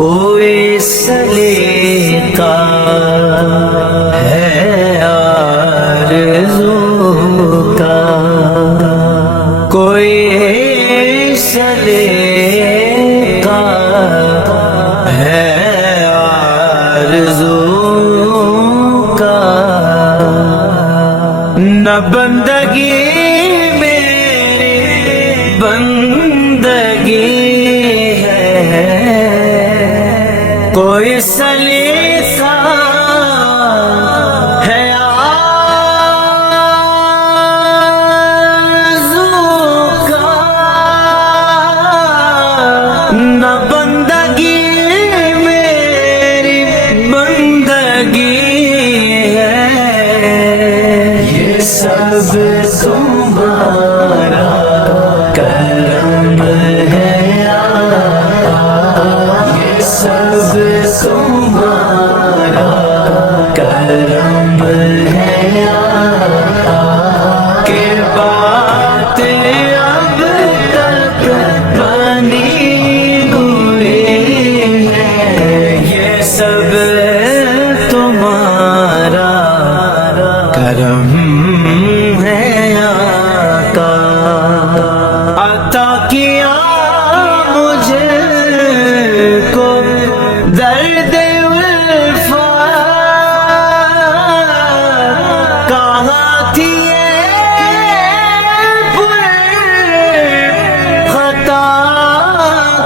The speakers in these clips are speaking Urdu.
کوئی سلیقہ ہے آرزو کا، کوئی سلیقہ ہے آرزو کا، نہ بندگی میری بندگی کوئی سلیقہ ہے آرزو کا، نہ بندگی میری بندگی ہے، یہ سب تمہارا کرم ہے، یہ سب تمہارا کرم ہے، کہ باتیں اب تک بنی ہوئی ہیں، یہ سب تمہارا کرم ہے آقا، عطا کیا مجھے کو درد الفات، کہاں تھی خطا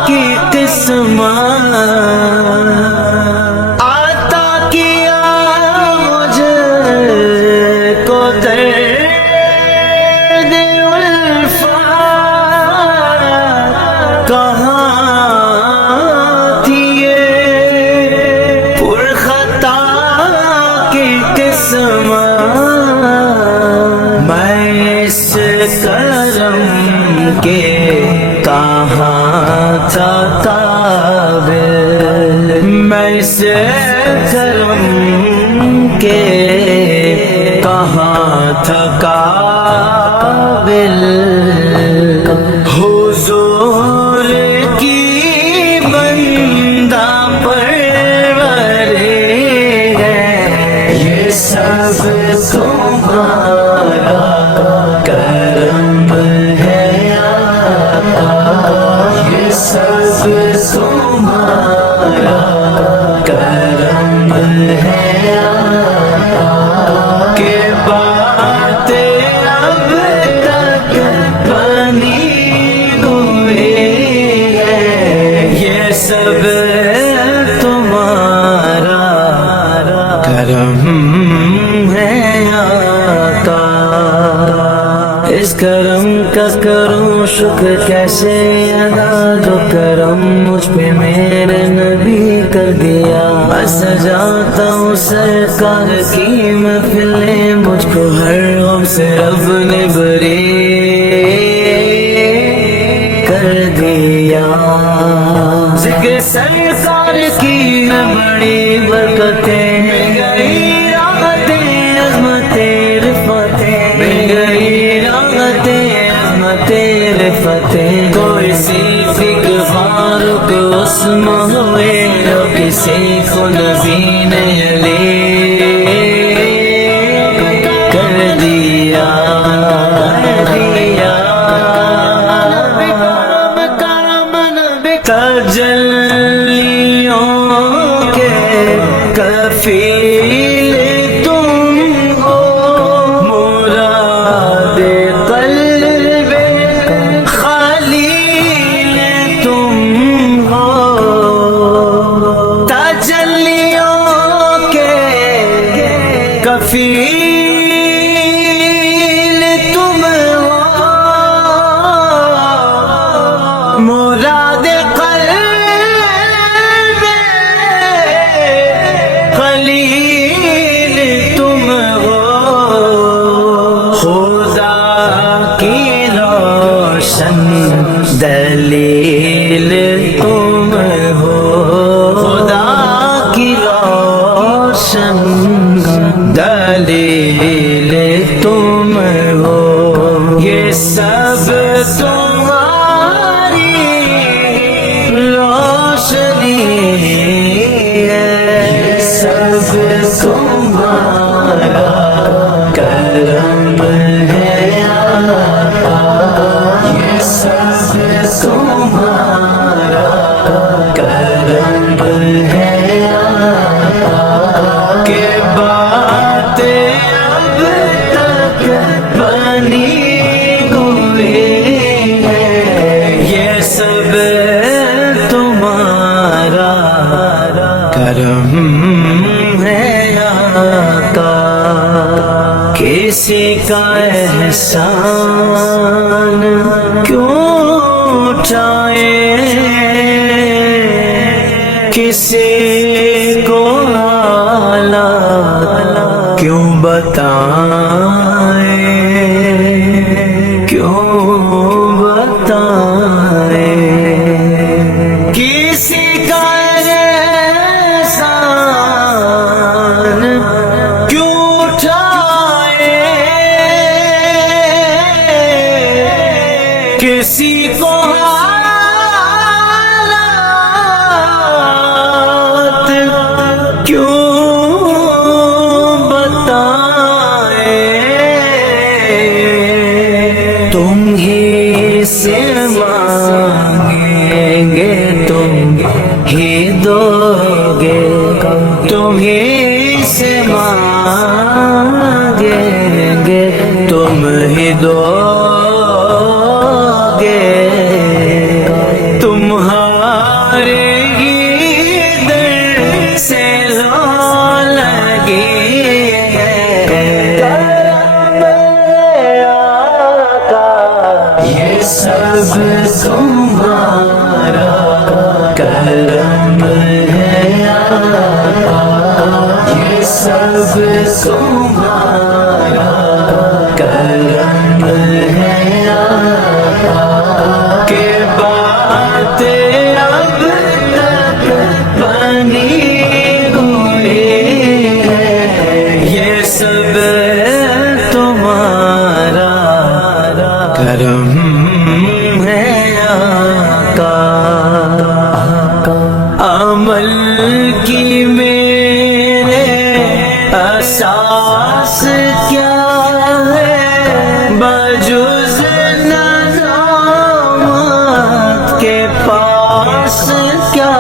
کی قسمت، عطا کیا مجھے کو درد الفات، کہاں میں اس کرم کے کہاں تھا قابل، میں اس کرم کے کہاں تھا قابل، حضور کی بندہ پروری ہے، یہ سب تمہارا کرم ہے آقا، یہ سب تمہارا کرم ہے آقا، کہ باتیں اب تک بنی ہوئی ہیں، یہ سب تمہارا کرم ہے آقا، اس کرم کا کروں شکر کیسے ادا، جو کرم مجھ پہ میرے نبی کر دیا، میں سجاتا ہوں سرکار کی محفلیں، مجھ کو ہر غم سے رب نے بری کر دیا، ذکر سرکار کی نہ بڑی برکتیں مل گئی، راحتیں عظمتیں رفعتیں مل گئی، راحتیں عظمتیں رفعتیں، کوئی سی فکر فاروق عثمان ہوئے، جو کسی کو نبی نے علی کر دیا، تجلیوں کے کفیل تم ہو، مراد قلب خلیل تم ہو، تجلیوں کے کفیل تم ہو، مراد خلیل تم ہو، خدا کی روشن دلیل تم ہو، خدا کی روشن دلیل کرم ہے آقا کسی کا احسان کیوں اٹھائے کسی کو حالات کیوں بتائے کیوں بتائے کسی کا احسان کیوں اٹھائے کسی کو سے مانگیں گے تم ہی دو گے تم ہی سے مانگیں گے تم ہی دو گے تمہارے ہی در سے رو لگی سب تمہارا کرم ہے آقا یہ سب تمہارا کرم ہے آقا کہ بات اب تک بنی ہوئی ہے یہ سب تمہارا کرم عمل کی میرے اساس کیا ہے بجز ندامت کے پاس کیا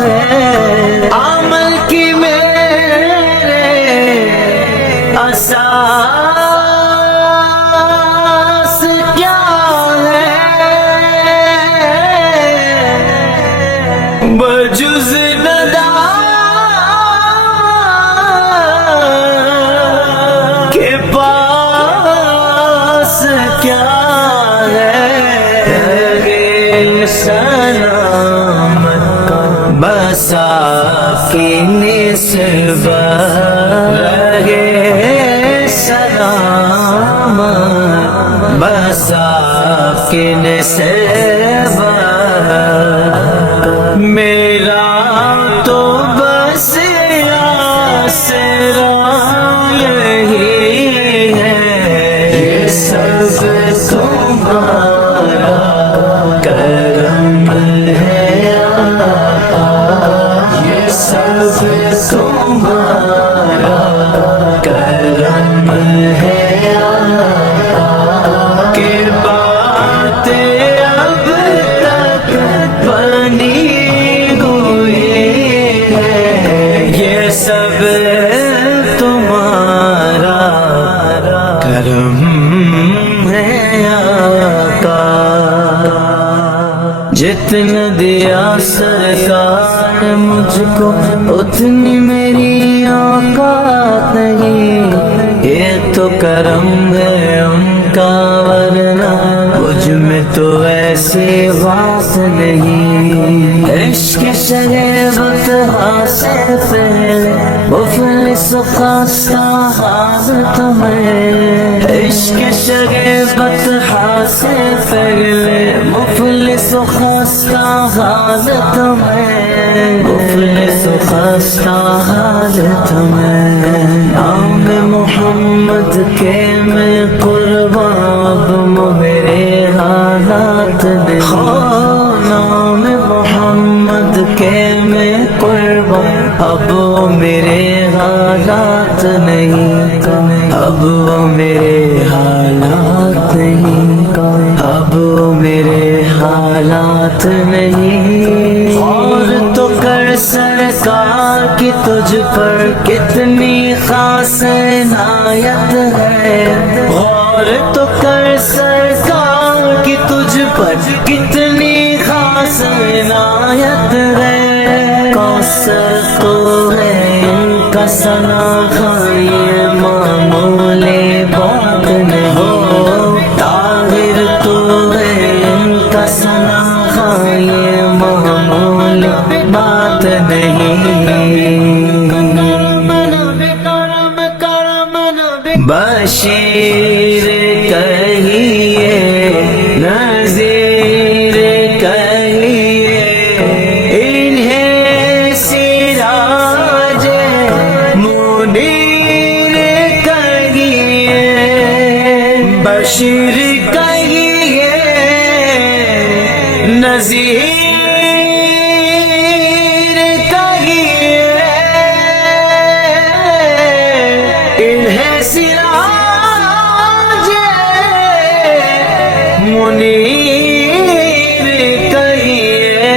ہے عمل کی میرے اساس کیا بجز ندامت کے پاس کیا ہے سلامت بسا کی نسبت رہے سلامت بسا کی نسبت میرا تو بس آسرا یہی ہے یہ سب تمہارا کرم ہے آقا یہ سب تمہارا کرم ہے آقا کہ بات اب تک بنی سب تمہارا کرم ہے آقا جتنا دیا سرکار مجھ کو اتنی میری اوقات نہیں یہ تو کرم ہے ان کا ورنہ مجھ میں تو ایسی بات نہیں عشق شریعت حاصل پہلے مفلس خاصہ حاضر تمہیں عشق شریعت حاصل پہلے مفلس خاصہ حاضر تمہیں مفلس خاصہ حاضر تمہیں نام محمد کے میں قربان میرے حالات نام محمد کے میں قربان اب وہ میرے حالات نہیں اب وہ میرے حالات نہیں اب وہ میرے حالات نہیں اور تو کر سرکار کی تجھ پر کتنی خاص عنایت ہے اور تو کر سرکار کی تجھ پر کتنی خاص عنایت ہے بسر تو ہے ان کا ثنا خاں، یہ معمول بات نہیں ہو، طاہر تو ہے ان کا ثنا خاں، یہ معمول بات نہیں۔ بشیر کہیے نذیر کہیے انہیں سراج منیر کہیے، بشیر کہیے نذیر منیر کہیے،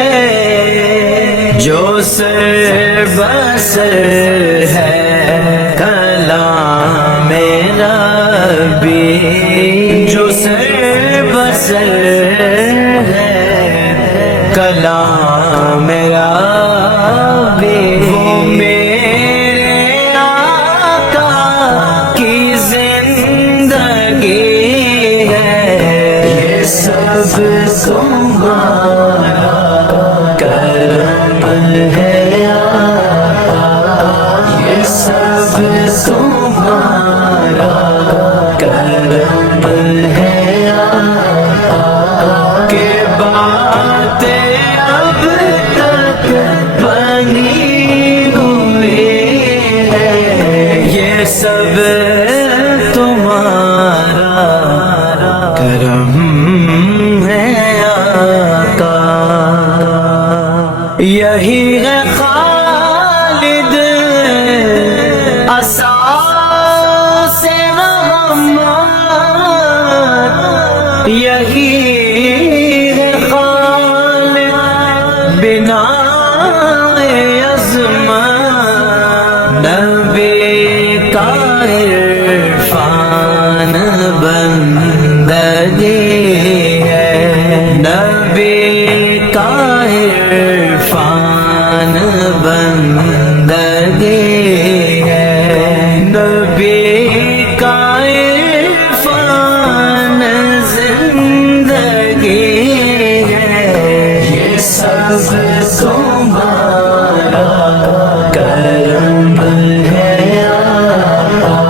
جو سر بسر ہے کلام ربی، جو سر بسر ہے کلام ربی، وہ میرے آقا کی زندگی سب تمہارا کرم ہے آقا، یہ سب تمہارا کرم ہے آقا، کہ باتیں اب تک بنی ہوئی ہے، یہ سب تمہارا کرم ہے آقا۔ یہی ہے خالد اساس محمد، یہی ہے خالد بنا عظمت، نبی کا عرفان بندگی ہے، نبی کا عرفان بندگی ہے، نبی کا عرفان زندگی ہے، یہ سب تمہارا کرم ہے آقا،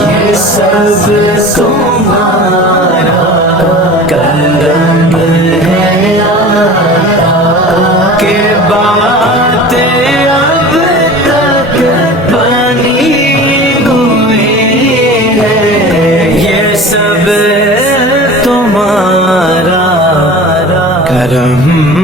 یہ سب تمہارا کرم ہے آقا، کہ باتیں اب تک بنی ہوئی ہے، یہ سب تمہارا کرم